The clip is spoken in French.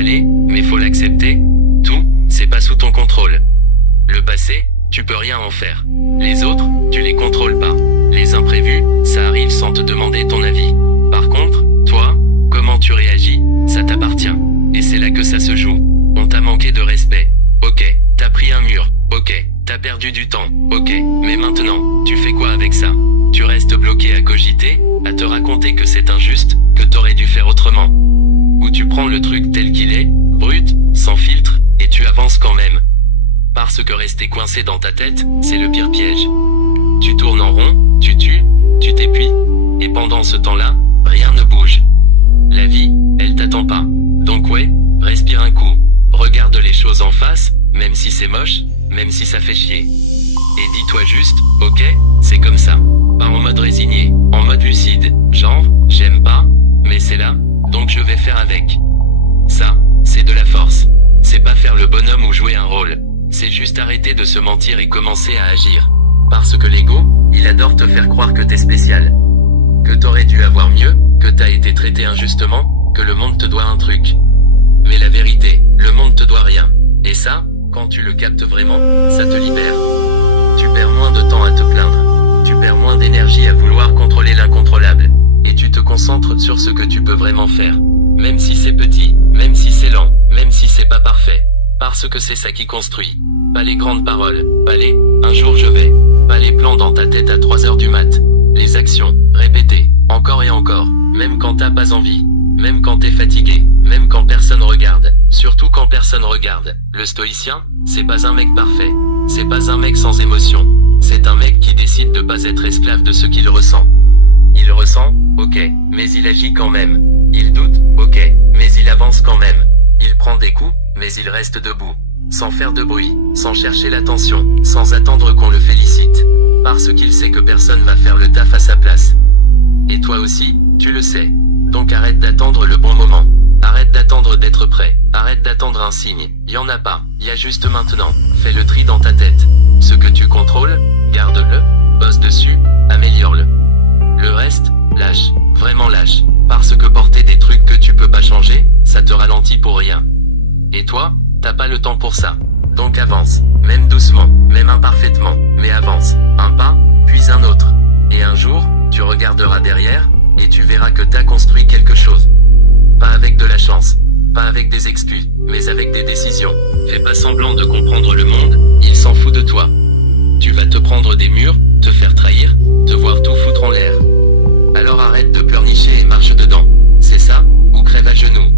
avaler, mais faut l'accepter. Tout, c'est pas sous ton contrôle. Le passé, tu peux rien en faire. Les autres, tu les contrôles pas. Les imprévus, ça arrive sans te demander ton avis. Par contre, toi, comment tu réagis, ça t'appartient. Et c'est là que ça se joue. On t'a manqué de respect. Ok, t'as pris un mur. Ok, t'as perdu du temps. Ok, mais maintenant, tu fais quoi avec ça? Tu restes bloqué à cogiter, à te raconter que c'est injuste, que t'aurais dû faire autrement. Ou tu prends le truc tel qu'il est, brut, sans filtre, et tu avances quand même. Parce que rester coincé dans ta tête, c'est le pire piège. Tu tournes en rond, tu tues, tu t'épuies, et pendant ce temps-là, rien ne bouge. La vie, elle t'attend pas. Donc ouais, respire un coup. Regarde les choses en face, même si c'est moche, même si ça fait chier. Et dis-toi juste, ok, c'est comme ça. Pas en mode résigné, en mode lucide. Genre, j'aime pas, mais c'est là, donc je vais faire avec. Ça, c'est de la force. C'est pas faire le bonhomme ou jouer un rôle. C'est juste arrêter de se mentir et commencer à agir. Parce que l'ego, il adore te faire croire que t'es spécial. Que t'aurais dû avoir mieux, que t'as été traité injustement, que le monde te doit un truc. Mais la vérité, le monde te doit rien. Et ça, quand tu le captes vraiment, ça te libère. Tu perds moins de temps à te plaindre. Tu perds moins d'énergie à vouloir contrôler l'incontrôlable. Et tu te concentres sur ce que tu peux vraiment faire. Même si c'est petit, même si c'est lent, même si c'est pas parfait. Parce que c'est ça qui construit. Pas les grandes paroles, pas les « un jour je vais », pas les plans dans ta tête à 3 heures du mat. Les actions, répétées, encore et encore, même quand t'as pas envie, même quand t'es fatigué, même quand personne regarde, surtout quand personne regarde. Le stoïcien, c'est pas un mec parfait, c'est pas un mec sans émotion, c'est un mec qui décide de pas être esclave de ce qu'il ressent. Il ressent, ok, mais il agit quand même. Il doute, ok, mais il avance quand même. Il prend des coups, mais il reste debout. Sans faire de bruit, sans chercher l'attention, sans attendre qu'on le félicite. Parce qu'il sait que personne va faire le taf à sa place. Et toi aussi, tu le sais. Donc arrête d'attendre le bon moment. Arrête d'attendre d'être prêt. Arrête d'attendre un signe. Y en a pas, y a juste maintenant. Fais le tri dans ta tête. Ce que tu contrôles, garde-le, bosse dessus, améliore-le. Le reste, lâche, vraiment lâche. Parce que porter des trucs que tu peux pas changer, ça te ralentit pour rien. Et toi, t'as pas le temps pour ça. Donc avance, même doucement, même imparfaitement, mais avance. Un pas, puis un autre. Et un jour, tu regarderas derrière, et tu verras que t'as construit quelque chose. Pas avec de la chance, pas avec des excuses, mais avec des décisions. Fais pas semblant de comprendre le monde, il s'en fout de toi. Tu vas te prendre des murs, te faire trahir, te voir tout foutre en l'air. Alors arrête de pleurnicher et marche dedans. C'est ça, ou crève à genoux.